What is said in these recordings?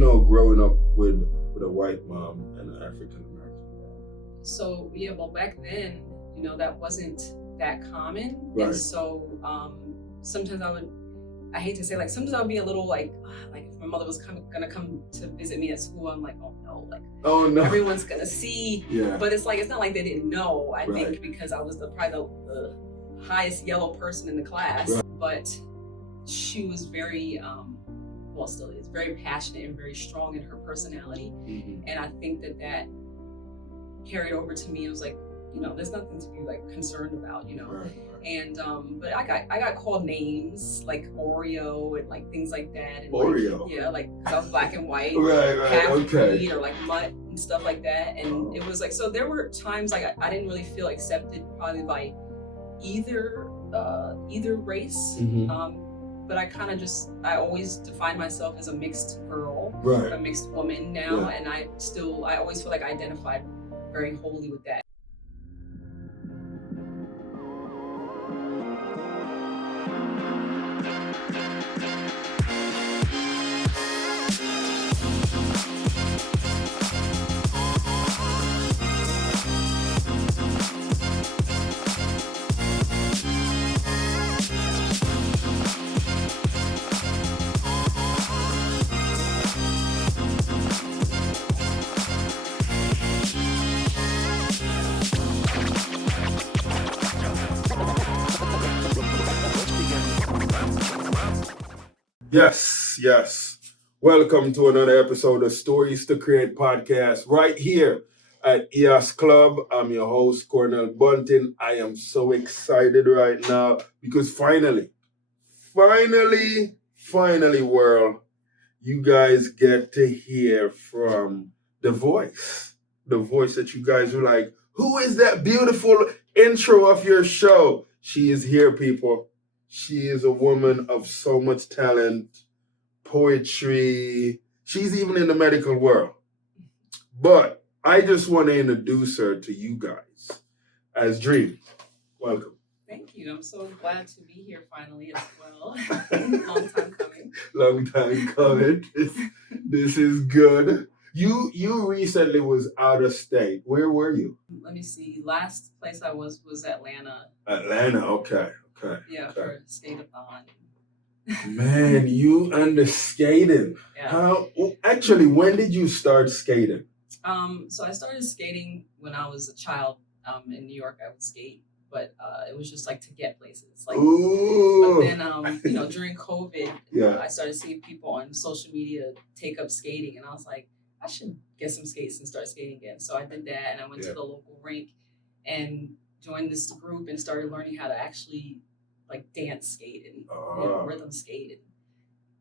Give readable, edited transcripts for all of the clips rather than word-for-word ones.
growing up with a white mom and an African American dad? So well, back then, that wasn't that common, Right. and so sometimes I hate to say, like, sometimes I would be a little like if my mother was gonna come to visit me at school, I'm like, Oh no, everyone's gonna see. Yeah. But it's like, it's not like they didn't know. I Right. think because I was probably the highest yellow person in the class. Right. But she was very, still is very passionate and very strong in her personality. Mm-hmm. And I think that carried over to me. It was like, there's nothing to be like concerned about, Right. And but I got called names like Oreo and like things like that. And Oreo. like 'cause I was black and white, Right, half okay. breed, or like mutt and stuff like that. And it was like, so there were times like I didn't really feel accepted probably by either race. Mm-hmm. But I always define myself as a mixed girl, Right. a mixed woman now, Yeah. and I always feel like I identified very wholly with that. Yes. Welcome to another episode of Stories to Create podcast right here at EOS Club. I'm your host, Cornell Bunting. I am so excited right now because finally, world, you guys get to hear from the voice that you guys are like, who is that beautiful intro of your show? She is here, people. She is a woman of so much talent, poetry. She's even in the medical world. But I just want to introduce her to you guys as Dreeme. Welcome. Thank you. I'm so glad to be here finally as well. Long time coming. Long time coming. This is good. You recently was out of state. Where were you? Let me see. Last place I was Atlanta. Atlanta. Okay. Yeah, okay. for skate-a-thon. Man, you under skating. Yeah. Actually, when did you start skating? So I started skating when I was a child. In New York, I would skate, but it was just like to get places. Like, ooh. But then, during COVID, Yeah. I started seeing people on social media take up skating, and I was like, I should get some skates and start skating again. So I did that, and I went to the local rink and joined this group and started learning how to actually like dance skate and rhythm skate.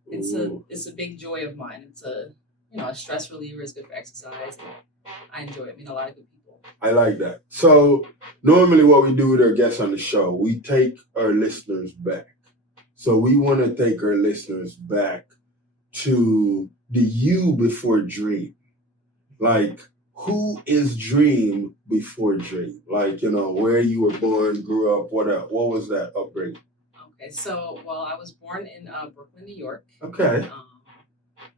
And it's a big joy of mine. It's a stress reliever. It's good for exercise. And I enjoy it. I mean, a lot of good people. I like that. So normally what we do with our guests on the show, we take our listeners back. So we want to take our listeners back to the you before Dreeme. Like, who is Dreeme before Dreeme? Like, where you were born, grew up, what was that upbringing? Okay, so, I was born in Brooklyn, New York. Okay.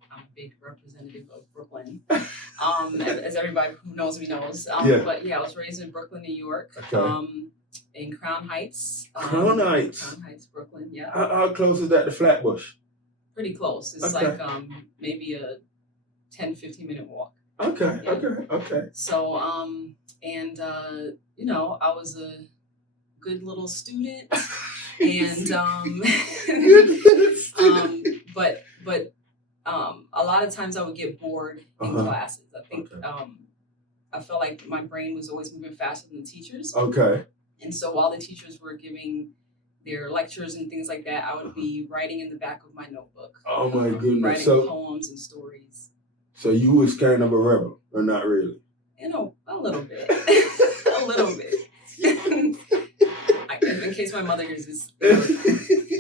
I'm a big representative of Brooklyn, as everybody who knows me knows. But yeah, I was raised in Brooklyn, New York, okay. In Crown Heights. Crown Heights, Brooklyn, yeah. How close is that to Flatbush? Pretty close. It's like maybe a 10, 15-minute walk. Okay, yeah. okay. So, I was a good little student, and but a lot of times I would get bored in classes. I think I felt like my brain was always moving faster than the teachers. Okay. And so while the teachers were giving their lectures and things like that, I would be writing in the back of my notebook. Oh my goodness! Writing poems and stories. So you was kind of a rebel, or not really? A little bit. A little bit. In case my mother hears this,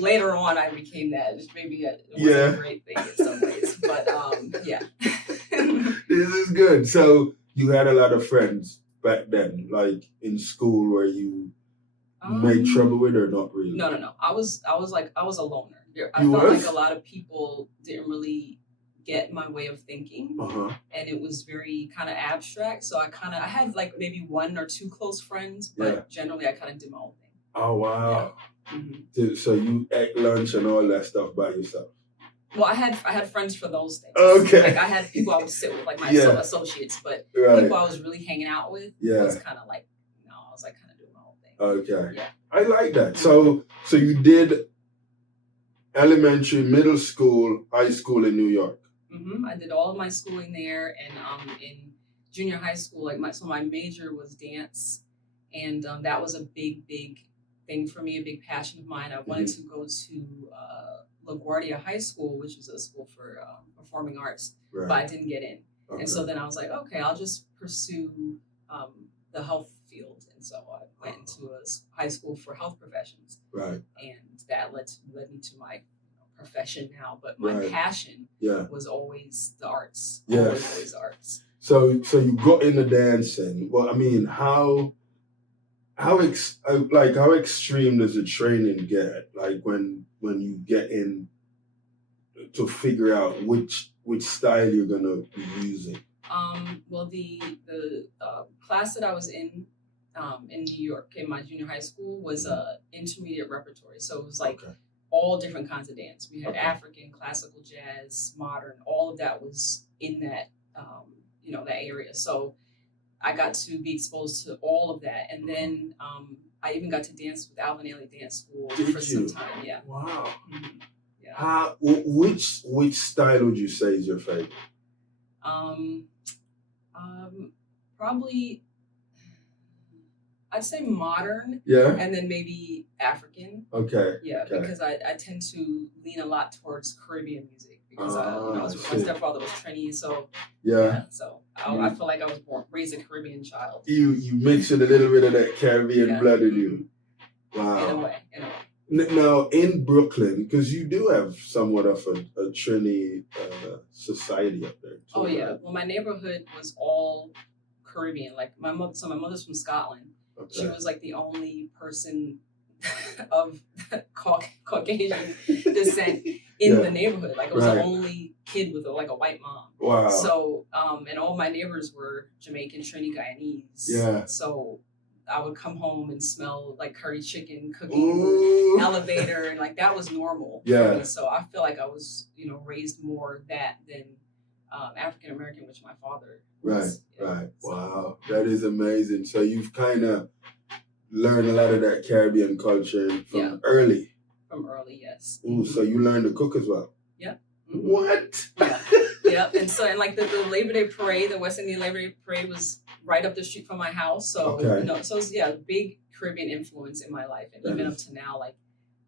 later on I became that. Maybe it wasn't a great thing in some ways, but yeah. This is good. So you had a lot of friends back then, like in school, where you made trouble with, or not really? No. I was a loner. I felt like a lot of people didn't really get my way of thinking, Uh-huh. and it was very kind of abstract. So I had like maybe one or two close friends, but generally I kind of did my own thing. Oh wow! Yeah. Mm-hmm. So you ate lunch and all that stuff by yourself? Well, I had friends for those things. Okay. Like I had people I would sit with, like my associates, but people I was really hanging out with was kind of like, I was like kind of doing my own thing. Okay. Yeah. I like that. So you did elementary, middle school, high school in New York. Mm-hmm. I did all of my schooling there, and in junior high school, like my major was dance, and that was a big thing for me, a big passion of mine. I wanted to go to LaGuardia High School, which is a school for performing arts, but I didn't get in. Okay. And so then I was like, okay, I'll just pursue the health field, and so I went into a high school for health professions. Right. And that led me to my profession now, but my passion was always the arts. Yes. Always arts. So you got into dancing. Well, I mean, how extreme does the training get? Like when you get in to figure out which style you're gonna be using. Well, the class that I was in New York in my junior high school was intermediate repertory. So it was like all different kinds of dance. We had African, classical, jazz, modern. All of that was in that that area. So I got to be exposed to all of that, and then I even got to dance with Alvin Ailey Dance School for some time. Yeah. Wow. Mm-hmm. Yeah. Which style would you say is your favorite? Probably, I'd say modern. Yeah. And then maybe African. Okay. Yeah, because I tend to lean a lot towards Caribbean music because my stepfather was Trini, so so I feel like I was raised a Caribbean child. You mix in a little bit of that Caribbean blood in you. Wow. In a way. Now, in Brooklyn, because you do have somewhat of a Trini society up there, too. Oh, yeah. Right? Well, my neighborhood was all Caribbean. Like, my mother's from Scotland. Okay. She was, like, the only person of Caucasian descent in the neighborhood. Like, I was the only kid with, a white mom. Wow. So, and all my neighbors were Jamaican, Trini, Guyanese. Yeah. So I would come home and smell like curry chicken cooking elevator, and like that was normal. Yeah. So I feel like I was, raised more that than African American, which my father was. Right. So. Wow, that is amazing. So you've kind of learned a lot of that Caribbean culture from early. From early, yes. Ooh, so you learned to cook as well. Yep. Mm-hmm. What? Yeah. Yep. And so, like the Labor Day parade, the West Indian Labor Day parade was right up the street from my house. So, so it's a big Caribbean influence in my life. And even up to now, like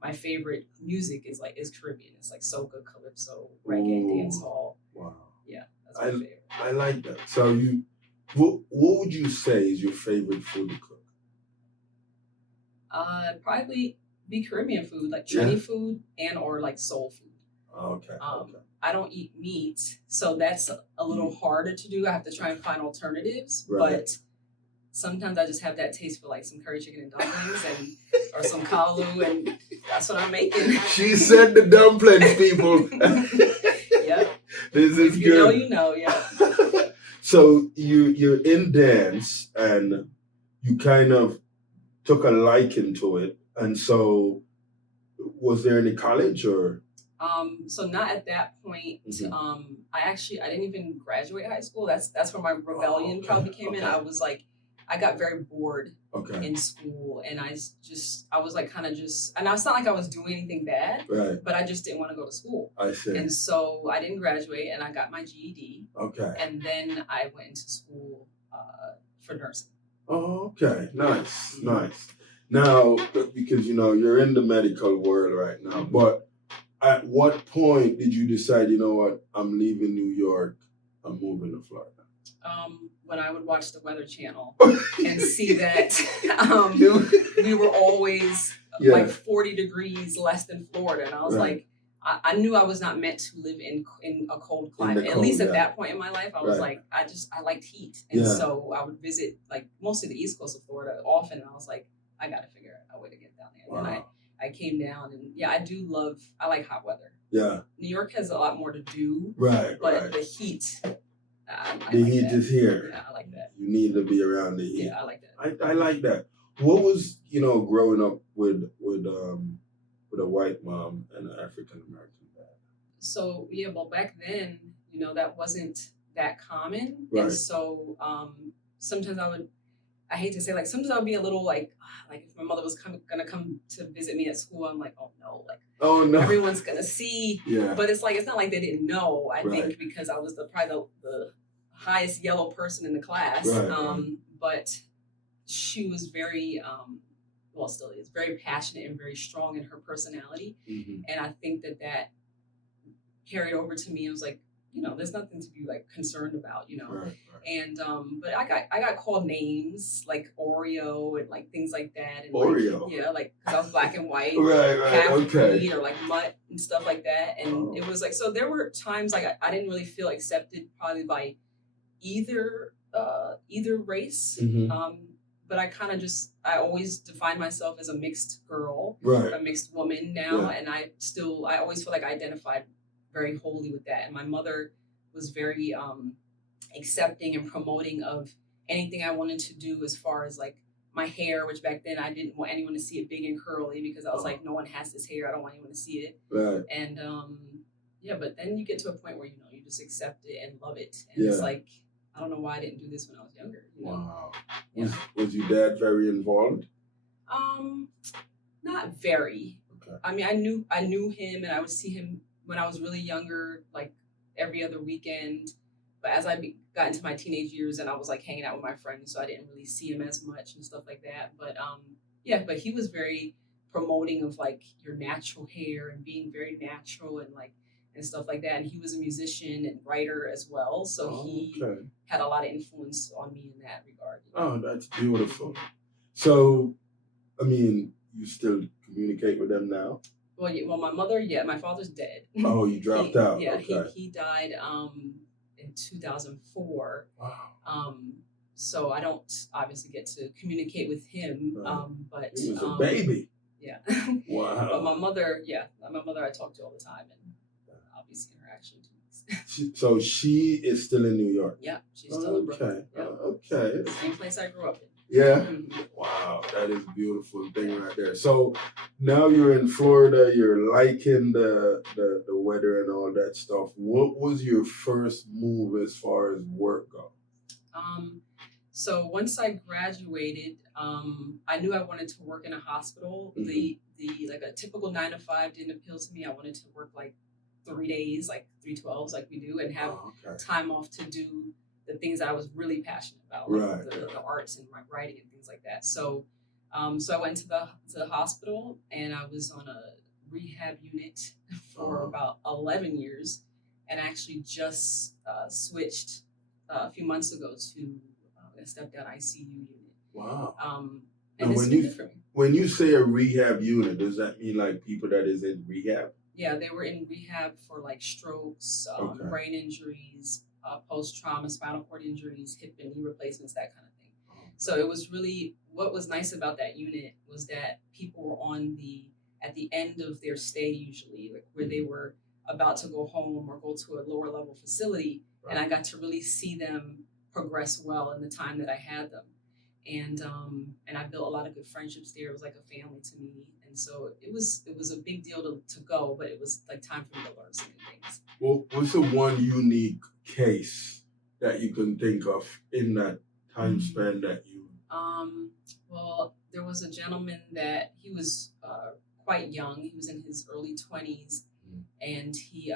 my favorite music is Caribbean. It's like soca, calypso, reggae, dancehall. Wow. Yeah. That's my favorite. I like that. So what would you say is your favorite food to cook? Probably be Caribbean food, like Trini food and or like soul food. Okay. I don't eat meat, so that's a little harder to do. I have to try and find alternatives, but sometimes I just have that taste for like some curry chicken and dumplings or some kalu, and that's what I'm making. She said the dumplings, people. Yep. This is good. You know, yeah. So you're in dance, and you kind of took a liking to it, and so was there any college or? So not at that point. Mm-hmm. I didn't even graduate high school. That's where my rebellion probably came in. I was like, I got very bored in school, and I was like kind of just, and it's not like I was doing anything bad, but I just didn't want to go to school. I see. And so I didn't graduate, and I got my GED. Okay. And then I went into school for nursing. Oh, okay. Nice. Now, because you're in the medical world right now, but at what point did you decide, you know what, I'm leaving New York, I'm moving to Florida? When I would watch the Weather Channel and see that we were always like 40 degrees less than Florida. And I was like, I knew I was not meant to live in a cold climate. At least at that point in my life, I was like, I liked heat. And so I would visit like mostly the East Coast of Florida often. And I was like, I got to figure out a way to get down there. And then I came down, and I like hot weather. Yeah. New York has a lot more to do. Right. But the heat. The heat is here. Yeah, I like that. You need to be around the heat. Yeah, I like that. I like that. What was, growing up with a white mom and an African American dad? So yeah, well back then, that wasn't that common. Right. And so sometimes I hate to say, like, sometimes I would be a little like if my mother was gonna come to visit me at school, I'm like, oh no, everyone's gonna see. Yeah. But it's not like they didn't know. I think because I was probably the highest yellow person in the class. But she was very still is very passionate and very strong in her personality. Mm-hmm. And I think that carried over to me. I was like, there's nothing to be like concerned about, Right. And but I got called names like Oreo and like things like that. And Oreo. because I was black and white. Right. Half breed or like mutt and stuff like that. And it was like, so there were times like I didn't really feel accepted probably by either race. Mm-hmm. But I always define myself as a mixed girl, right. a mixed woman now. And I always feel like I identified very wholly with that. And my mother was very accepting and promoting of anything I wanted to do as far as like my hair, which back then I didn't want anyone to see it big and curly because I was like, no one has this hair. I don't want anyone to see it. Right. And but then you get to a point where, you just accept it and love it. And it's like, I don't know why I didn't do this when I was younger. Wow. Yeah. Was your dad very involved? Not very. Okay. I mean, I knew him and I would see him when I was really younger, like every other weekend. But as I got into my teenage years and I was like hanging out with my friends, so I didn't really see him as much and stuff like that. But but he was very promoting of like your natural hair and being very natural and stuff like that. And he was a musician and writer as well. So he had a lot of influence on me in that regard. Oh, that's beautiful. So, I mean, you still communicate with them now? Well, my mother, my father's dead. Oh, you dropped out. Yeah, okay. he died in 2004. Wow. So I don't obviously get to communicate with him. Right. But he was a baby. Yeah. Wow. But my mother I talk to all the time, and I'll be seeing her actually in 2 weeks. So she is still in New York. Yeah, she's still in Brooklyn. Yeah. Okay. Same place I grew up in. Yeah. Mm-hmm. Wow, that is a beautiful thing right there. So now you're in Florida. You're liking the weather and all that stuff. What was your first move as far as work goes? So once I graduated, I knew I wanted to work in a hospital. Mm-hmm. The like a typical 9 to 5 didn't appeal to me. I wanted to work like 3 days, like 3/12s, like we do, and have time off to do the things I was really passionate about, like the arts and my writing and things like that. So, so I went to the hospital and I was on a rehab unit for about 11 years, and I actually just switched a few months ago to a step-down ICU unit. Wow. And it's been good for me. When you say a rehab unit, does that mean like people that is in rehab? Yeah, they were in rehab for like strokes, brain injuries, post-trauma, spinal cord injuries, hip and knee replacements, that kind of thing. So it was really, what was nice about that unit was that people were at the end of their stay usually, like where they were about to go home or go to a lower level facility. And I got to really see them progress well in the time that I had them. And I built a lot of good friendships there. It was like a family to me. And so it was a big deal to go, but it was like time for me to learn some new things. Well, what's the one unique case that you can think of in that time span that you... Well, there was a gentleman that he was quite young. He was in his early 20s, and he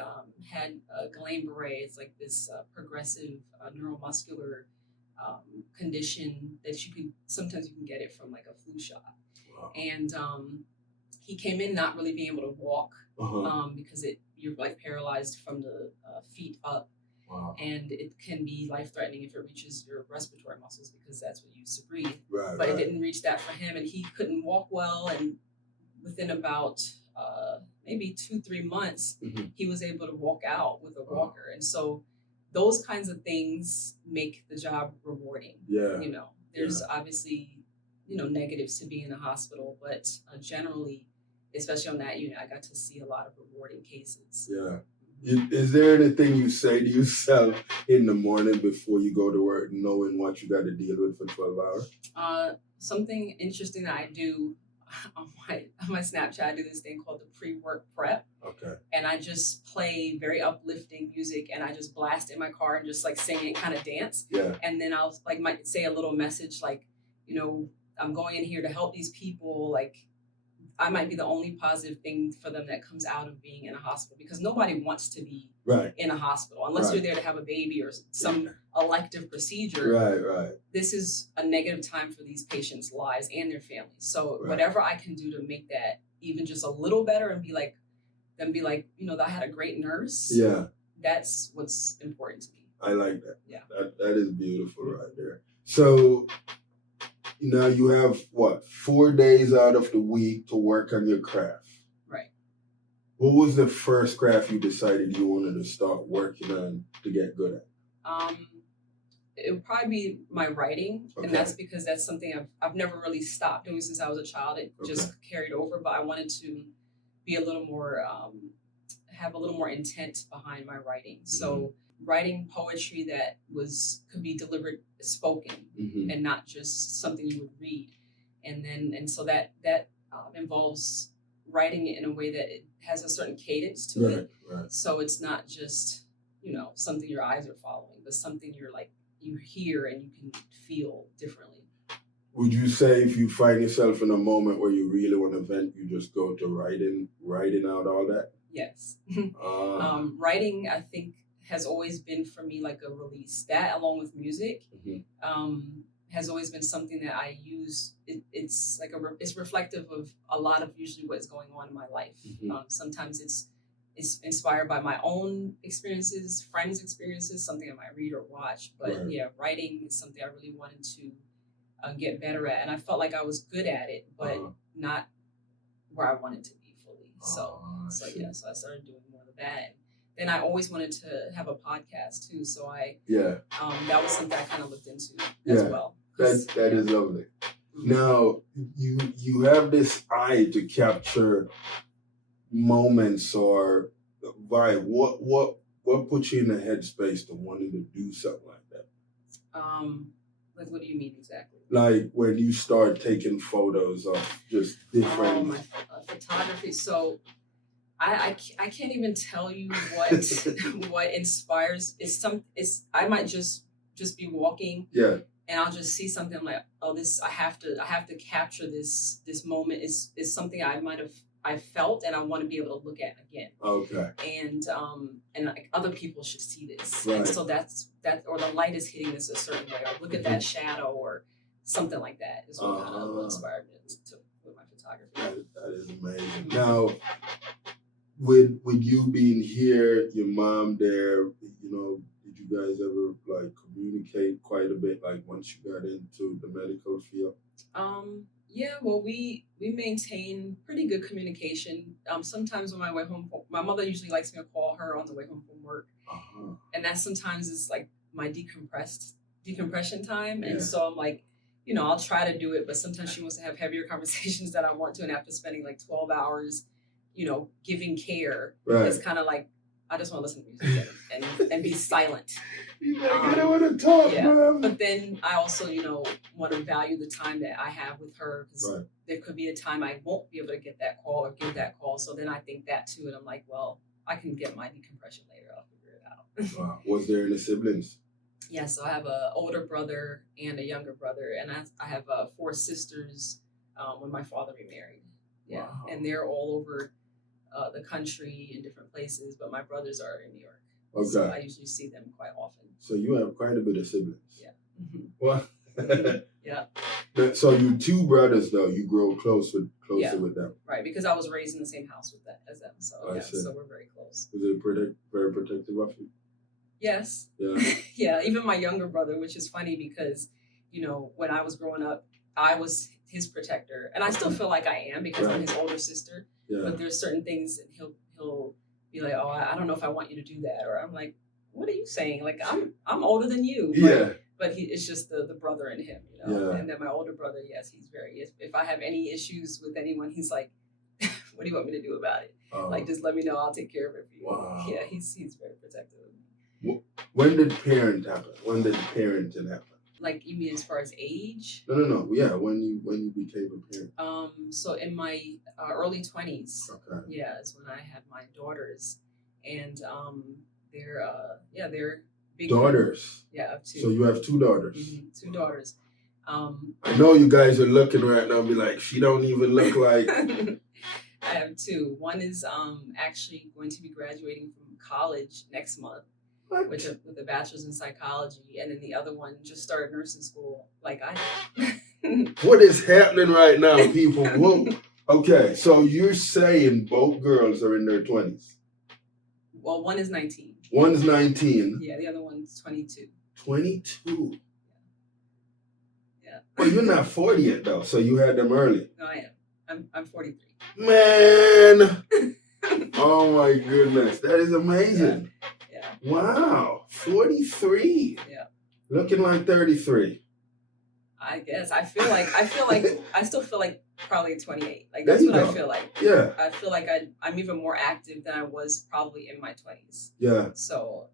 had Guillain-Barré. It's like this progressive neuromuscular condition that sometimes you can get it from like a flu shot. Wow. And he came in not really being able to walk because you're like paralyzed from the feet up. Wow. And it can be life-threatening if it reaches your respiratory muscles because that's what you use to breathe. But it didn't reach that for him, and he couldn't walk well. And within about maybe 2-3 months, he was able to walk out with a walker. And so those kinds of things make the job rewarding. Yeah. There's obviously, negatives to being in a hospital, but generally especially on that unit, I got to see a lot of rewarding cases. Yeah. Is there anything you say to yourself in the morning before you go to work, knowing what you got to deal with for 12 hours? Something interesting that I do on my Snapchat, I do this thing called the pre-work prep. Okay. And I just play very uplifting music, and I just blast in my car and just like sing and kind of dance. Yeah. And then I'll like might say a little message like, I'm going in here to help these people. Like, I might be the only positive thing for them that comes out of being in a hospital, because nobody wants to be in a hospital unless you're there to have a baby or some elective procedure. Right. This is a negative time for these patients' lives and their families. So whatever I can do to make that even just a little better and be like, I had a great nurse. Yeah. That's what's important to me. I like that. Yeah. That is beautiful right there. So now you have 4 days out of the week to work on your craft. Right. What was the first craft you decided you wanted to start working on to get good at? It would probably be my writing, and that's because that's something I've never really stopped doing since I was a child. It just carried over, but I wanted to be a little more, have a little more intent behind my writing. So writing poetry that could be delivered spoken and not just something you would read. And so that involves writing it in a way that it has a certain cadence to it. Right. So it's not just, something your eyes are following, but something you hear and you can feel differently. Would you say if you find yourself in a moment where you really want to vent, you just go to writing out all that? Yes. Writing, I think, has always been for me like a release. That, along with music, has always been something that I use. It's like it's reflective of a lot of usually what's going on in my life. Sometimes it's inspired by my own experiences, friends' experiences, something I might read or watch. But writing is something I really wanted to get better at, and I felt like I was good at it, but not where I wanted to be fully. So I started doing more of that. And then I always wanted to have a podcast too, so that was something I kind of looked into as well. That is lovely. Now you have this eye to capture moments or vibe. What put you in the headspace to wanting to do something like that? Like, what do you mean exactly? Like when you start taking photos of just different my photography. So I can't even tell you what inspires. I might just be walking. Yeah. And I'll just see something. I'm like, oh, this I have to capture this moment. Is something I felt and I want to be able to look at again. Okay. And like other people should see this. Right. And so that's or the light is hitting this a certain way, or look at that shadow, or something like that is what kind of inspired me with my photography. That is amazing. Now, with you being here, your mom there, did you guys ever like communicate quite a bit, like once you got into the medical field? Yeah, well, we maintain pretty good communication. Sometimes on my way home, my mother usually likes me to call her on the way home from work, and that sometimes is like my decompression time. And so I'm like, I'll try to do it, but sometimes she wants to have heavier conversations than I want to, and after spending like 12 hours, giving care, it's kind of like I just want to listen to music and be silent. I don't want to talk, man. But then I also, want to value the time that I have with her, because there could be a time I won't be able to get that call or give that call. So then I think that too, and I'm like, well, I can get my decompression later. I'll figure it out. Wow. Was there any siblings? Yeah, so I have an older brother and a younger brother, and I have 4 sisters when my father remarried. Yeah, wow. And they're all over the country in different places, but my brothers are in New York. Okay. So I usually see them quite often. So you have quite a bit of siblings. Yeah. Well, yeah. So you 2 brothers, though, you grow closer with them. Right, because I was raised in the same house as them. So so we're very close. Was it very protective of you? Yes. Yeah. Yeah, even my younger brother, which is funny because, when I was growing up, I was his protector. And I still feel like I am, because I'm his older sister. Yeah. But there's certain things that he'll be like, oh, I don't know if I want you to do that. Or I'm like, what are you saying? Like, I'm older than you. But it's just the brother in him, Yeah. And then my older brother, yes, if I have any issues with anyone, he's like, what do you want me to do about it? Like, just let me know. I'll take care of it for you. Wow. Yeah, he's very protective of me. When did parent happen? When did parenting happen? Like, you mean as far as age? No. Yeah, when you became a parent. So in my early 20s, Okay. yeah, is when I had my daughters, and they're big Daughters. Yeah, I have two. So you have two daughters. Two daughters. I know you guys are looking right now and be like, she don't even look like. I have two. One is actually going to be graduating from college next month with a bachelor's in psychology, and then the other one just started nursing school like I did. What is happening right now, people? Whoa. Okay, so you're saying both girls are in their 20s? Well, one is 19. One's 19. Yeah, the other one's 22. 22? Yeah. Well, you're not 40 yet, though, so you had them early. No, I am. I'm 43. Man! Oh, my goodness. That is amazing. Yeah. Wow. 43? Yeah. Looking like 33. I guess. I still feel like probably 28. Like, that's what I feel like. Yeah. I feel like I'm even more active than I was probably in my 20s. Yeah. So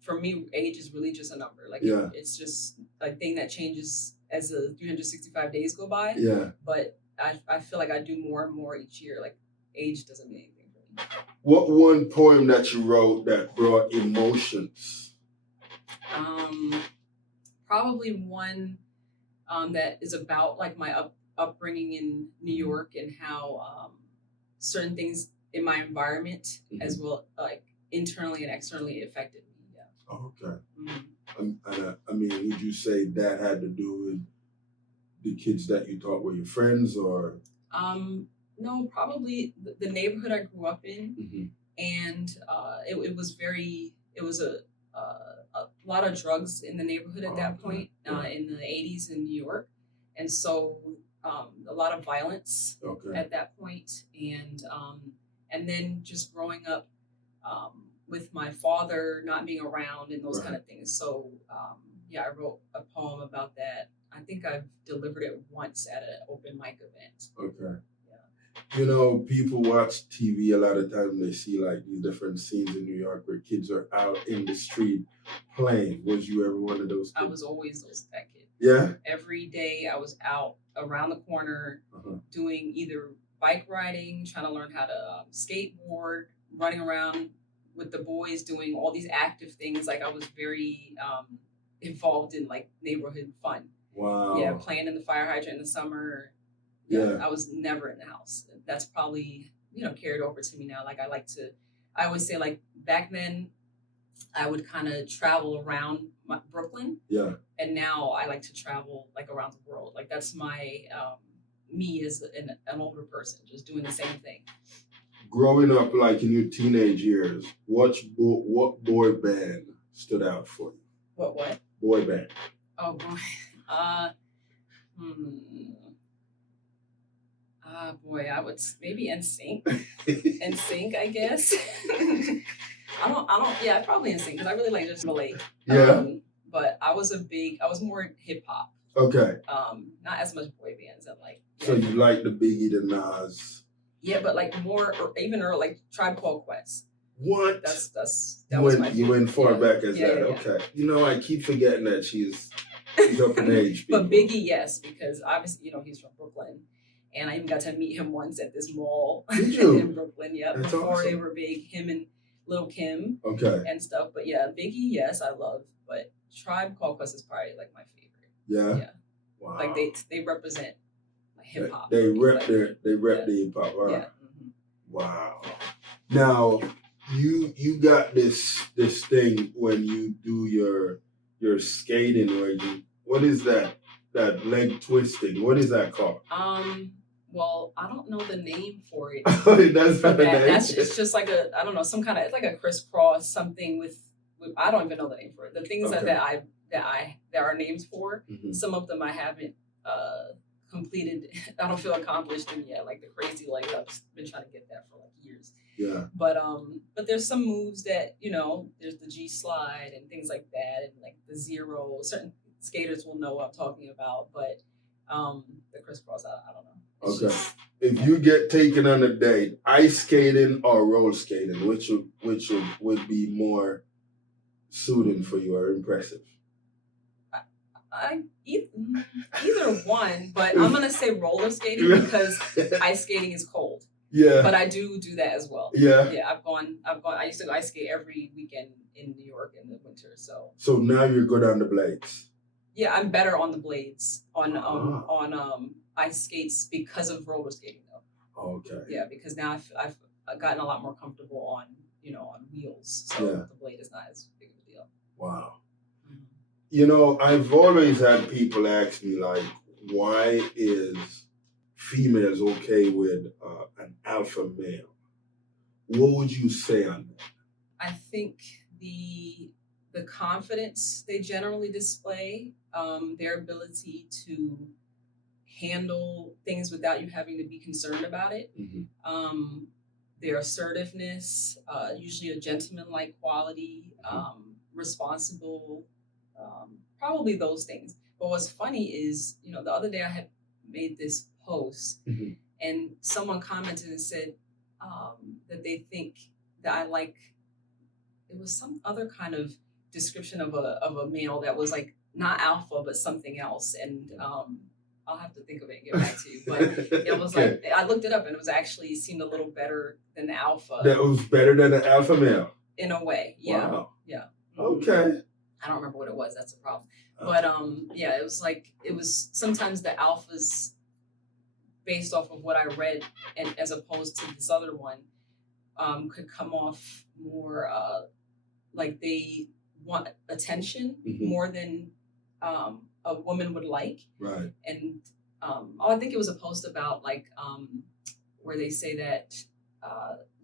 for me, age is really just a number. Like, it's just a thing that changes as the 365 days go by. Yeah. But I feel like I do more and more each year. Like, age doesn't mean anything for me. What one poem that you wrote that brought emotions? Probably one that is about like my upbringing in New York and how certain things in my environment as well, like internally and externally, affected me. Yeah. Oh, okay. I mean, would you say that had to do with the kids that you thought were your friends, or? No, probably the neighborhood I grew up in, and it was a lot of drugs in the neighborhood at that point in the 80s in New York, and so a lot of violence at that point, and then just growing up with my father not being around and those kind of things. So I wrote a poem about that. I think I've delivered it once at an open mic event. Okay. Yeah. You know, people watch TV a lot of times. They see like these different scenes in New York where kids are out in the street playing. Was you ever one of those kids? I was always that kid. Yeah. Every day I was out around the corner doing either bike riding, trying to learn how to skateboard, running around with the boys, doing all these active things. Like, I was very involved in like neighborhood fun. Wow. Yeah, playing in the fire hydrant in the summer. Yeah. I was never in the house. That's probably, carried over to me now. Like, I always say, like, back then I would kind of travel around Brooklyn. Yeah. And now I like to travel like around the world. Like, that's my, me as an older person, just doing the same thing. Growing up, like in your teenage years, what boy band stood out for you? What? Boy band. Oh, boy. Boy, I would maybe NSYNC. NSYNC, I guess. Yeah, probably NSYNC, because I really like just relate. Yeah. But I was more hip hop. Okay. Not as much boy bands and like. So you like the Biggie, the Nas. Yeah, but like more, or even like Tribe Called Quest. What? That was my favorite. You went far back as that. Yeah. Okay. You know, I keep forgetting that she's up in age. But Biggie, yes, because obviously, he's from Brooklyn. And I even got to meet him once at this mall in Brooklyn. Yeah, That's before awesome. they were big, him and Lil' Kim. Okay. And stuff. But yeah, Biggie, yes, I love. But Tribe Called Quest is probably like my favorite. Yeah. Yeah. Wow. Like they represent hip hop. They rep the hip hop. Wow. Yeah. Wow. Now you got this thing when you do your skating where what is that leg twisting? What is that called? Well, I don't know the name for it. That's not the name. It's just like I don't know, some kind of, it's like a crisscross something with I don't even know the name for it. The things that there are names for. Some of them I haven't completed. I don't feel accomplished in yet. Like the crazy leg, I've been trying to get that for like years. Yeah. But there's some moves that there's the G slide and things like that, and like the zero. Certain skaters will know what I'm talking about, but the crisscross, I don't know. It's Okay. just, If you get taken on a date, ice skating or roller skating, which would be more suiting for you or impressive? either one, but I'm gonna say roller skating because ice skating is cold. Yeah. But I do that as well. Yeah. Yeah, I've gone. I used to go ice skate every weekend in New York in the winter. So now you're good on the blades. yeah, I'm better on the blades on ice skates because of roller skating though. Okay. Yeah, because now I've gotten a lot more comfortable on on wheels, so the blade is not as big of a deal. Wow. You know, I've always had people ask me, like, why is females okay with an alpha male? What would you say on that? I think the confidence they generally display, their ability to handle things without you having to be concerned about it, their assertiveness, usually a gentleman-like quality, responsible, probably those things. But what's funny is, the other day I had made this post and someone commented and said that they think that I like, it was some other kind of description of a male that was like not alpha, but something else. And I'll have to think of it and get back to you. But it was like, I looked it up and it was actually seemed a little better than the alpha. That was better than an alpha male? In a way, yeah. Wow. Yeah. Okay. I don't remember what it was. That's the problem. But yeah, it was like, it was sometimes the alphas based off of what I read and as opposed to this other one could come off more like they want attention more than a woman would like. Right. And I think it was a post about like where they say that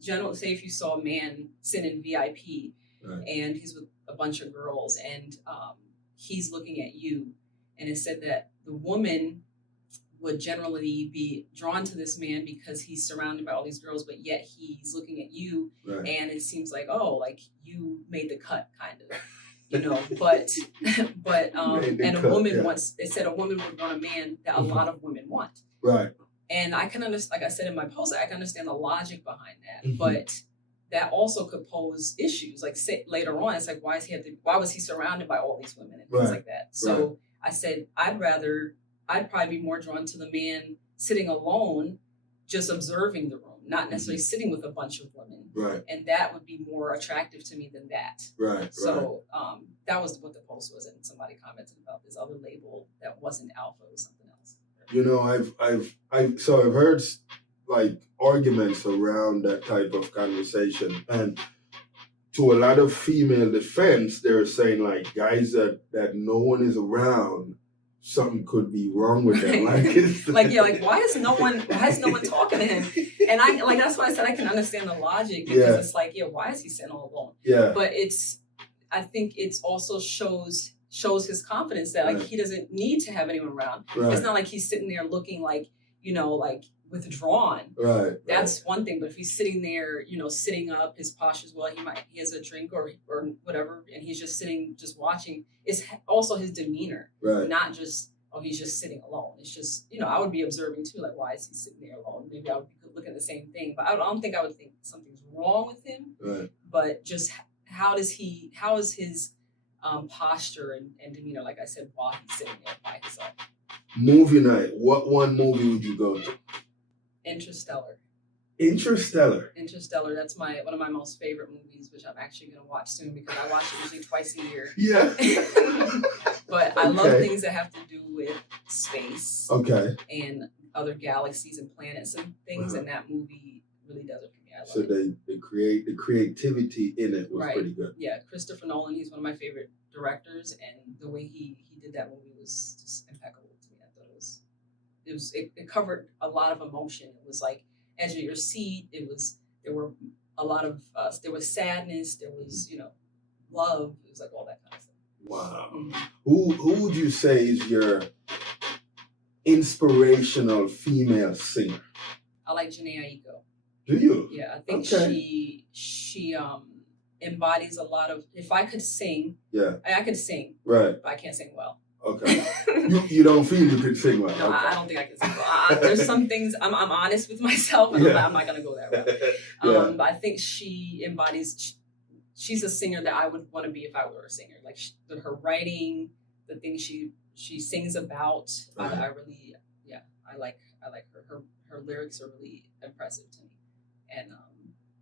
general, say if you saw a man sit in VIP and he's with a bunch of girls and he's looking at you, and it said that the woman would generally be drawn to this man because he's surrounded by all these girls, but yet he's looking at you, and it seems like, oh, like you made the cut, kind of, but and a woman wants. It said a woman would want a man that a lot of women want, right? And I can understand, like I said in my post, I can understand the logic behind that, but that also could pose issues. Like later on, it's like, why was he surrounded by all these women and things like that? So I said, I'd probably be more drawn to the man sitting alone, just observing the room, not necessarily sitting with a bunch of women. Right. And that would be more attractive to me than that. Right. So that was what the post was, and somebody commented about this other label that wasn't alpha, it was something else. You know, I've heard like arguments around that type of conversation, and to a lot of female defense, they're saying like guys that no one is around, something could be wrong with them. Like why is no one talking to him? And I like, that's why I said I can understand the logic, because it's like, why is he sitting all alone? Yeah. But I think it's also shows his confidence that like he doesn't need to have anyone around. Right. It's not like he's sitting there looking like, like withdrawn. Right. That's one thing. But if he's sitting there, sitting up, his posture's well, he has a drink or whatever, and he's just sitting, just watching. It's also his demeanor. Right. Not just, he's just sitting alone. It's just, I would be observing too, like, why is he sitting there alone? Maybe I would be looking at the same thing, but I don't think I would think something's wrong with him. Right. But just how is his posture and demeanor, like I said, while he's sitting there by himself. Movie night. What one movie would you go to? Interstellar. That's one of my most favorite movies, which I'm actually going to watch soon because I watch it usually twice a year. Yeah. But I love things that have to do with space. Okay. And other galaxies and planets and things, and that movie really does it for me. I love it. The creativity in it was pretty good. Yeah, Christopher Nolan, he's one of my favorite directors, and the way he did that movie was just impeccable to me. I thought it covered a lot of emotion. It was like edge of your seat. There were a lot of there was sadness, there was love. It was like all that kind of stuff. Wow. Mm-hmm. Who would you say is your inspirational female singer? I like Jhené Aiko. Do you? Yeah, I think she embodies a lot of. If I could sing, I could sing. Right. But I can't sing well. Okay. You don't feel you can sing well. No, Okay. I don't think I can sing well. There's some things I'm honest with myself, and I'm not gonna go that route. But I think she embodies. She's a singer that I would want to be if I were a singer. Like her writing, the things she sings about. I really, yeah, I like her. Her lyrics are really impressive to me,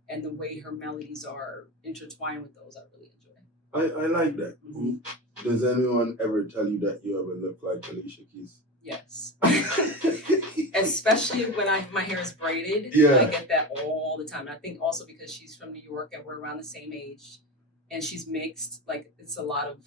and the way her melodies are intertwined with those, I really enjoy. I like that. Mm-hmm. Does anyone ever tell you that you ever look like Alicia Keys? Yes. Especially when my hair is braided. Yeah. I get that all the time. And I think also because she's from New York and we're around the same age and she's mixed, like it's a lot of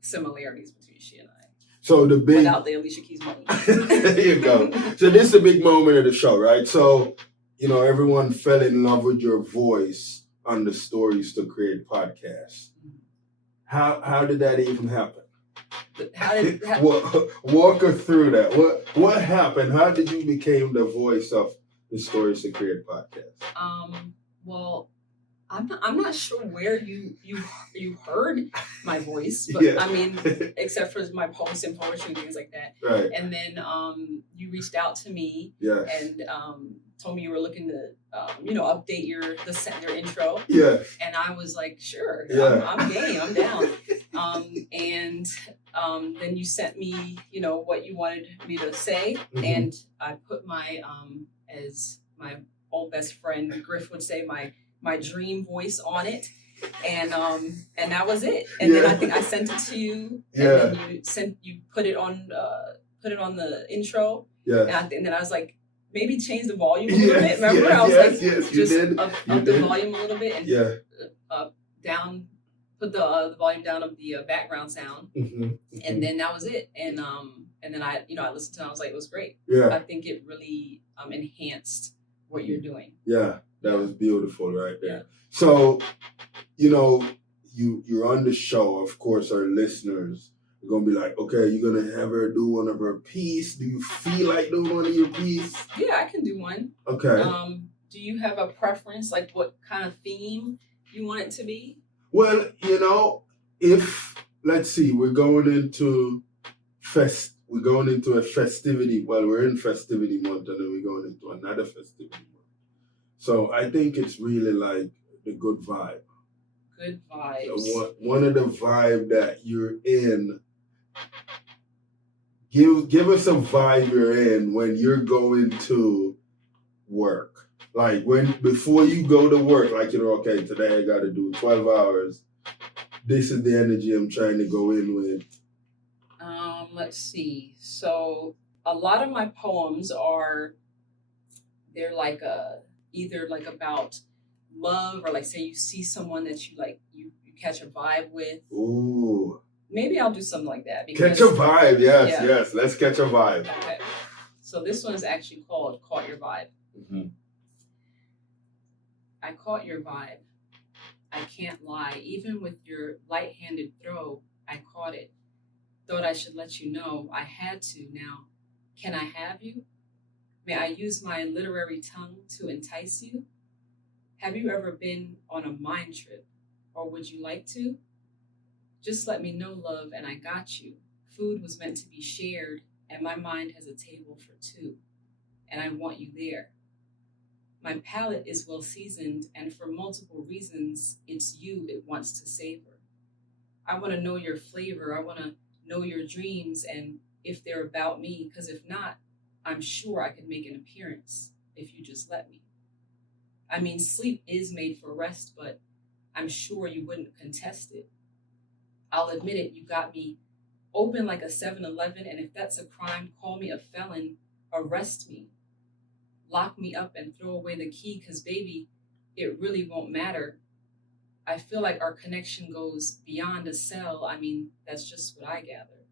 similarities between she and I. So the big without the Alicia Keys money. There you go. So this is a big moment of the show, right? So, everyone fell in love with your voice on the Stories to Create podcast. How did that even happen? Walk us through that. What happened? How did you become the voice of the Stories to Create podcast? Well, I'm not sure where you heard my voice, but yeah. I mean, except for my posts and poetry and things like that. Right. And then you reached out to me, yes. and told me you were looking to update your intro. Yeah. And I was like, sure, yeah. I'm game, I'm down. And then you sent me, what you wanted me to say, mm-hmm. and I put my as my old best friend Griff would say, my dream voice on it, and that was it. And then I think I sent it to you, and then you put it on the intro. Yeah. And then I was like, maybe change the volume a little bit. Remember, I was like, just up the volume a little bit, and down, put the volume down of the background sound, mm-hmm. and then that was it. And then I listened to it. I was like, it was great. Yeah. I think it really enhanced what you're doing. Yeah. That was beautiful right there. Yeah. So, you're on the show. Of course, our listeners are going to be like, okay, you're going to have her do one of her pieces. Do you feel like doing one of your pieces? Yeah, I can do one. Okay. Do you have a preference, like what kind of theme you want it to be? Well, if, let's see, we're going into a festivity. Well, we're in festivity month, and then we're going into another festivity month. So I think it's really like the good vibe. Good vibes. So one of the vibe that you're in. Give us a vibe you're in when you're going to work. Like before you go to work, like okay, today I got to do 12 hours. This is the energy I'm trying to go in with. Let's see. So a lot of my poems they're like either like about love, or like say you see someone that you like, you catch a vibe with. Ooh. Maybe I'll do something like that. Catch a vibe, yes. Let's catch a vibe. Okay. So this one is actually called Caught Your Vibe. Mm-hmm. I caught your vibe. I can't lie. Even with your light-handed throw, I caught it. Thought I should let you know. I had to. Now, can I have you? May I use my literary tongue to entice you? Have you ever been on a mind trip, or would you like to? Just let me know, love, and I got you. Food was meant to be shared, and my mind has a table for two, and I want you there. My palate is well seasoned, and for multiple reasons, it's you it wants to savor. I want to know your flavor. I want to know your dreams, and if they're about me, because if not, I'm sure I could make an appearance if you just let me. I mean, sleep is made for rest, but I'm sure you wouldn't contest it. I'll admit it, you got me open like a 7-Eleven, and if that's a crime, call me a felon, arrest me. Lock me up and throw away the key, because baby, it really won't matter. I feel like our connection goes beyond a cell. I mean, that's just what I gather.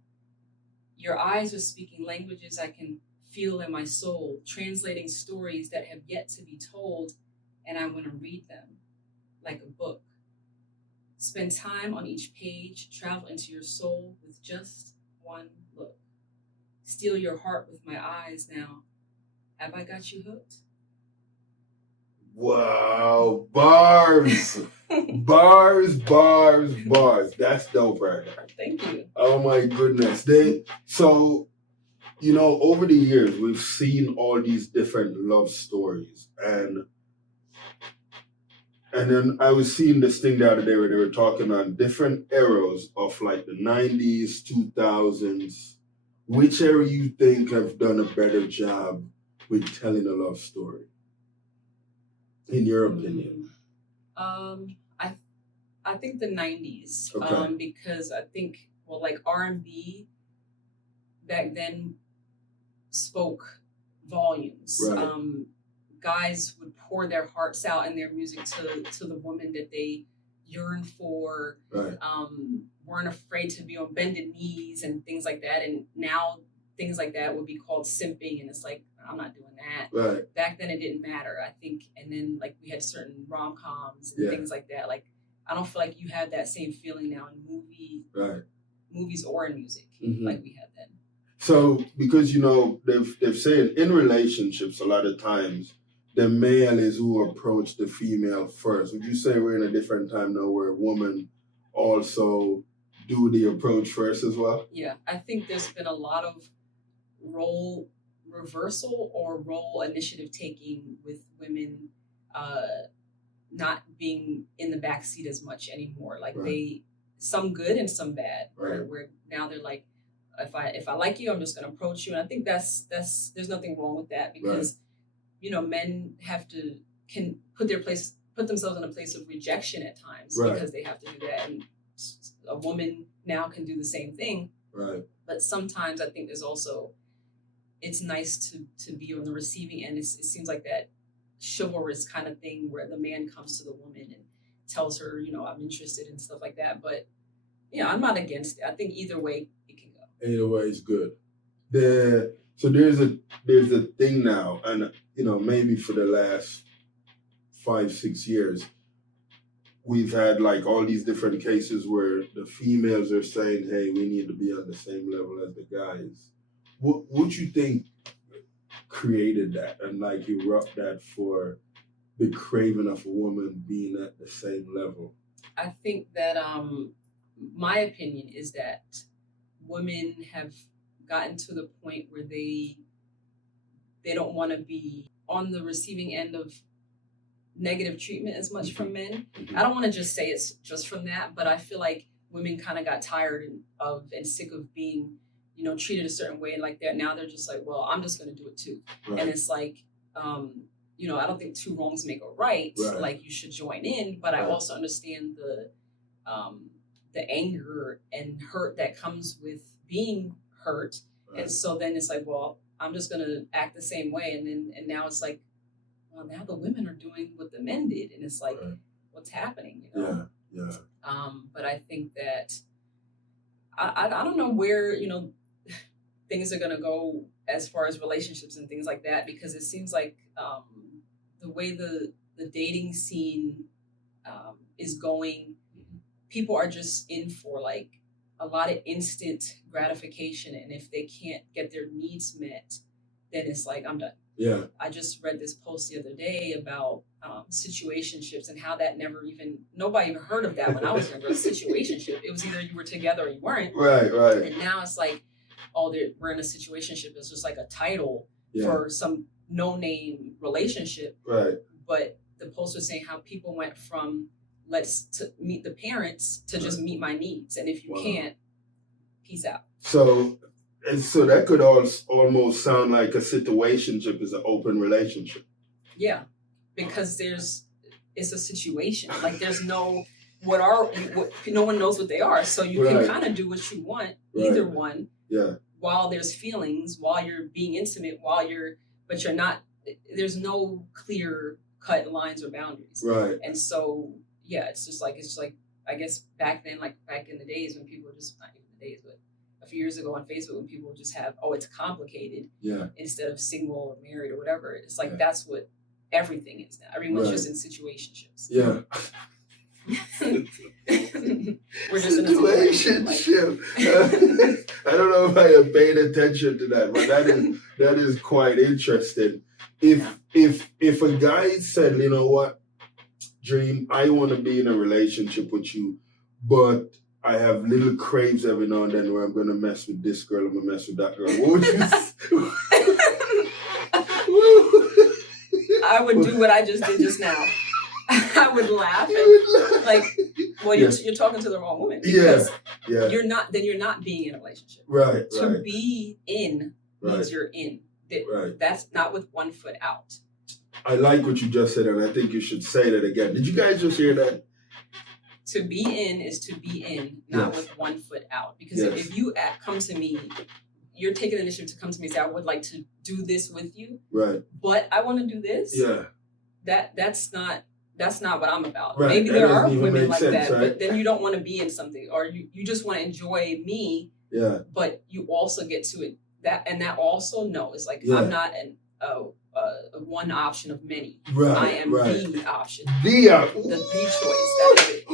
Your eyes are speaking languages I can feel in my soul, translating stories that have yet to be told, and I want to read them like a book. Spend time on each page, travel into your soul with just one look. Steal your heart with my eyes now. Have I got you hooked? Wow, bars. Bars. That's dope right there. Thank you. Oh my goodness. So, over the years, we've seen all these different love stories. And then I was seeing this thing the other day where they were talking on different eras of like the 90s, 2000s. Which era you think have done a better job with telling a love story, in your opinion? I think the 90s, Okay. because I think, like R&B back then spoke volumes. Right. Guys would pour their hearts out in their music to the woman that they yearned for. Right. Weren't afraid to be on bended knees and things like that. And now things like that would be called simping, and it's like, I'm not doing that. Right. Back then it didn't matter, I think. And then like we had certain rom-coms and things like that. Like I don't feel like you have that same feeling now in movies or in music like we had then. So because they've said in relationships a lot of times the male is who approach the female first. Would you say we're in a different time now where a woman also do the approach first as well? Yeah, I think there's been a lot of role reversal or role initiative taking with women not being in the backseat as much anymore. Like some good and some bad. Right. Where now they're like, if I like you, I'm just going to approach you. And I think that's there's nothing wrong with that, because men can put themselves in a place of rejection at times because they have to do that, and a woman now can do the same thing. Right. But sometimes I think it's nice to be on the receiving end. It seems like that chivalrous kind of thing where the man comes to the woman and tells her, I'm interested and stuff like that. But I'm not against it. I think either way it can go. Either way is good. So there's a thing now, and maybe for the last 5-6 years, we've had like all these different cases where the females are saying, "Hey, we need to be on the same level as the guys." What you think created that and like erupt that for the craving of a woman being at the same level? I think that my opinion is that women have gotten to the point where they don't want to be on the receiving end of negative treatment as much from men. I don't want to just say it's just from that, but I feel like women kind of got tired of and sick of being treated a certain way and like that. Now they're just like, well, I'm just going to do it too. Right. And it's like, I don't think two wrongs make a right. Like you should join in, but I also understand the anger and hurt that comes with being hurt. And so then it's like, well, I'm just going to act the same way. And now it's like, well, now the women are doing what the men did. And it's like, what's happening? Yeah. But I think that I don't know where, things are going to go as far as relationships and things like that, because it seems like the way the dating scene is going, people are just in for like a lot of instant gratification. And if they can't get their needs met, then it's like, I'm done. Yeah. I just read this post the other day about situationships and how that nobody even heard of that when I was younger. A situationship. It was either you were together or you weren't. Right. And now it's like, we're in a situationship. It's just like a title for some no-name relationship. Right. But the post was saying how people went from to meet the parents to just meet my needs. And if you can't, peace out. So that could almost sound like a situationship is an open relationship. Yeah, because it's a situation. Like there's no no one knows what they are. So you can kind of do what you want, either one. Yeah. While there's feelings, while you're being intimate, but you're not. There's no clear cut lines or boundaries. Right. And so it's just like I guess back then, like back in the days when people just not even the days, but a few years ago on Facebook when people just have, it's complicated. Yeah. Instead of single or married or whatever. It's like that's what everything is now. Everyone's just in situationships. Yeah. We're just in a situationship. I don't know if I have paid attention to that, but that is quite interesting. If a guy said, you know what, Dreeme, I want to be in a relationship with you, but I have little craves every now and then where I'm gonna mess with this girl, I'm gonna mess with that girl. What would you I would do what I just did just now. I would laugh and like, well, you're talking to the wrong woman because you're not being in a relationship. Right. To be in means you're in. Right. That's not with one foot out. I like what you just said, and I think you should say that again. Did you guys just hear that? To be in is to be in, not with one foot out. Because if you come to me, you're taking the initiative to come to me and say, I would like to do this with you. Right. But I want to do this. Yeah. That's not what I'm about. Right. Maybe there are women like sense, that, right? but then you don't want to be in something, or you just want to enjoy me. Yeah. But you also get to it that also it's like I'm not one option of many. Right. I am the option. The choice. That is it.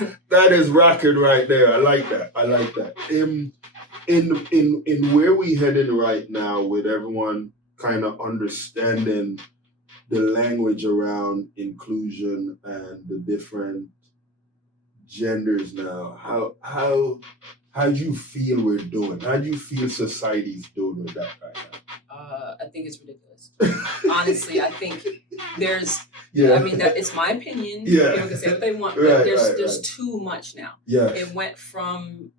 Yeah. That is rocking right there. I like that. In where we headed right now, with everyone kind of understanding the language around inclusion and the different genders now, how do you feel we're doing? How do you feel society's doing with that right now? I think it's ridiculous. Honestly, I think there's. Yeah. I mean, it's my opinion. Yeah. People can say what they want, but there's too much now. Yeah. It went from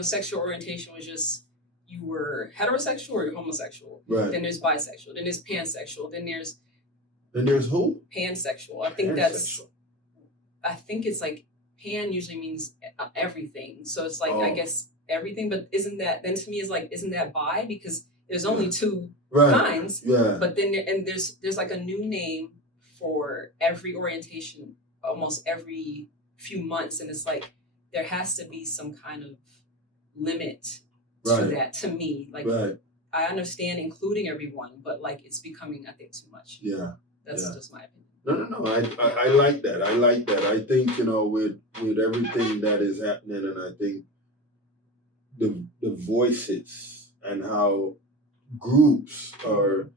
sexual orientation was just you were heterosexual or you're homosexual. Right. Then there's bisexual. Then there's pansexual. Then there's who? Pansexual. I think it's like pan usually means everything. So it's like I guess everything, but isn't that then to me is like isn't that bi? Because there's only two kinds. Yeah. But then there's like a new name for every orientation almost every few months, and it's like there has to be some kind of limit to that to me. Like I understand including everyone, but like it's becoming I think too much. Yeah. That's just my opinion. No. I like that. I think, with everything that is happening, and I think the voices and how groups are,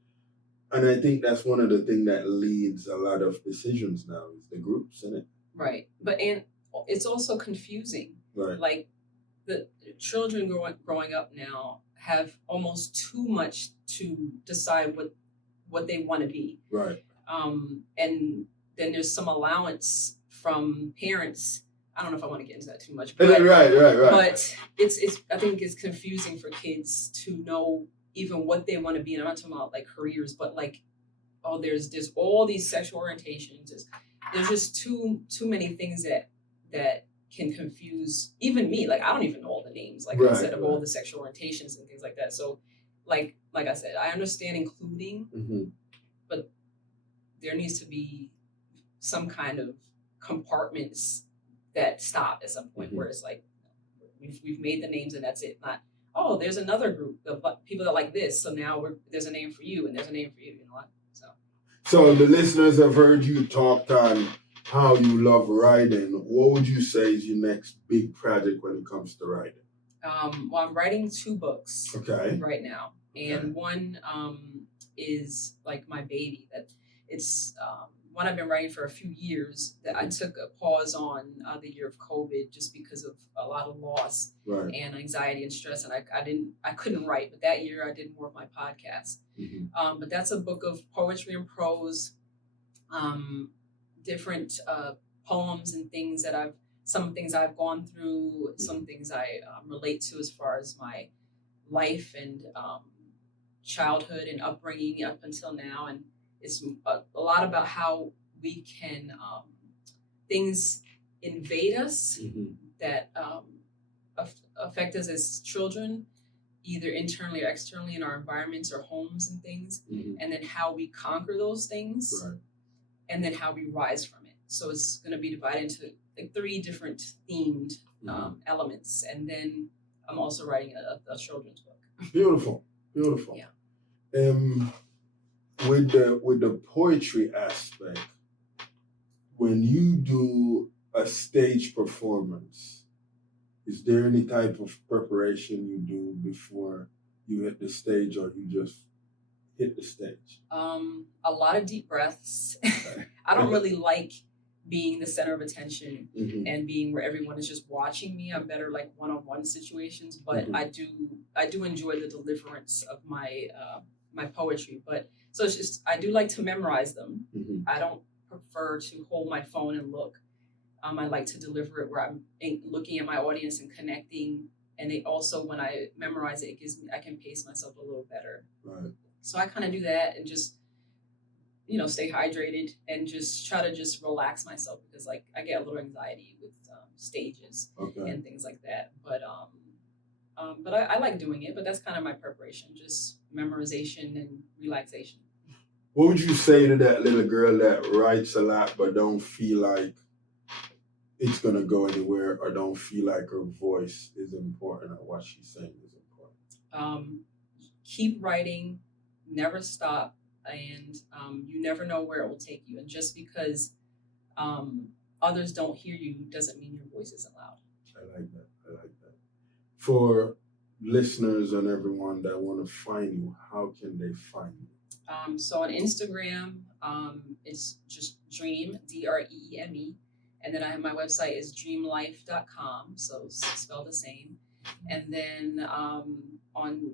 and I think that's one of the things that leads a lot of decisions now is the groups, isn't it? Right. And it's also confusing. Right. Like the children growing up now have almost too much to decide what they want to be. Right. And then there's some allowance from parents. I don't know if I want to get into that too much. But, right. But it's I think it's confusing for kids to know even what they want to be. And I'm not talking about like careers, but like, there's all these sexual orientations. There's just too many things that can confuse even me. Like I don't even know all the names, like I said, of all the sexual orientations and things like that. So like I said, I understand including, but there needs to be some kind of compartments that stop at some point where it's like we've made the names and that's it. Not there's another group of people that like this, so now there's a name for you and there's a name for you. You know what? So the listeners have heard you talk on how you love writing. What would you say is your next big project when it comes to writing? Well, I'm writing 2 books right now, and one is like my baby. That it's one I've been writing for a few years. That I took a pause on the year of COVID just because of a lot of loss and anxiety and stress, and I couldn't write. But that year I did more of my podcast. But that's a book of poetry and prose, different poems and things that some things I've gone through, some things I relate to as far as my life and childhood and upbringing up until now. And it's a lot about how we can, things invade us that affect us as children, either internally or externally in our environments or homes and things, and then how we conquer those things, and then how we rise from it. So it's going to be divided into like 3 different themed elements, and then I'm also writing a children's book. Beautiful. Yeah. With the poetry aspect, when you do a stage performance, is there any type of preparation you do before you hit the stage, or you just hit the stage? A lot of deep breaths. I don't really like being the center of attention and being where everyone is just watching me. I'm better like one-on-one situations, but I do enjoy the deliverance of my my poetry. But so it's just I do like to memorize them. I don't prefer to hold my phone and look. I like to deliver it where I'm looking at my audience and connecting. And they also, when I memorize it, it gives me I can pace myself a little better. Right. So I kind of do that and just stay hydrated and just try to just relax myself because like I get a little anxiety with stages and things like that. But I like doing it. But that's kind of my preparation, just memorization and relaxation. What would you say to that little girl that writes a lot but don't feel like it's gonna go anywhere or don't feel like her voice is important or what she's saying is important? Keep writing, never stop, and you never know where it will take you. And just because others don't hear you doesn't mean your voice isn't loud. I like that. For listeners and everyone that want to find you, how can they find you? So on Instagram, it's just Dreeme, Dreeme. And then I have my website is dreamelife.com, so spelled the same. And then on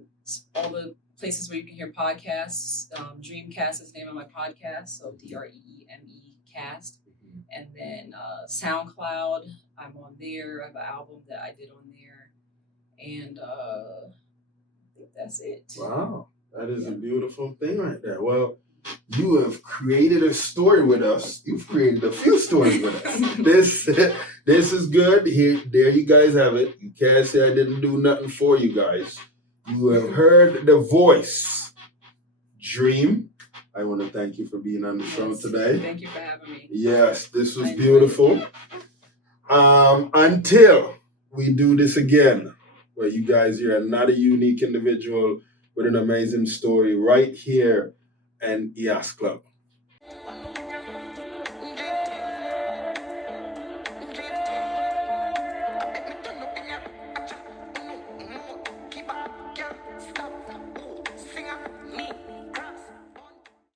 all the places where you can hear podcasts, Dreamcast is the name of my podcast, so Dreeme cast. And then SoundCloud, I'm on there. I have an album that I did on there. And I think that's it. Wow, that is a beautiful thing right there. Well, you have created a story with us. You've created a few stories with us. This is good. There you guys have it. You can't say I didn't do nothing for you guys. You have heard the voice. Dreeme. I want to thank you for being on the show today. Thank you for having me. Yes, this was beautiful. Until we do this again, where you guys hear another unique individual with an amazing story right here and EAS Club.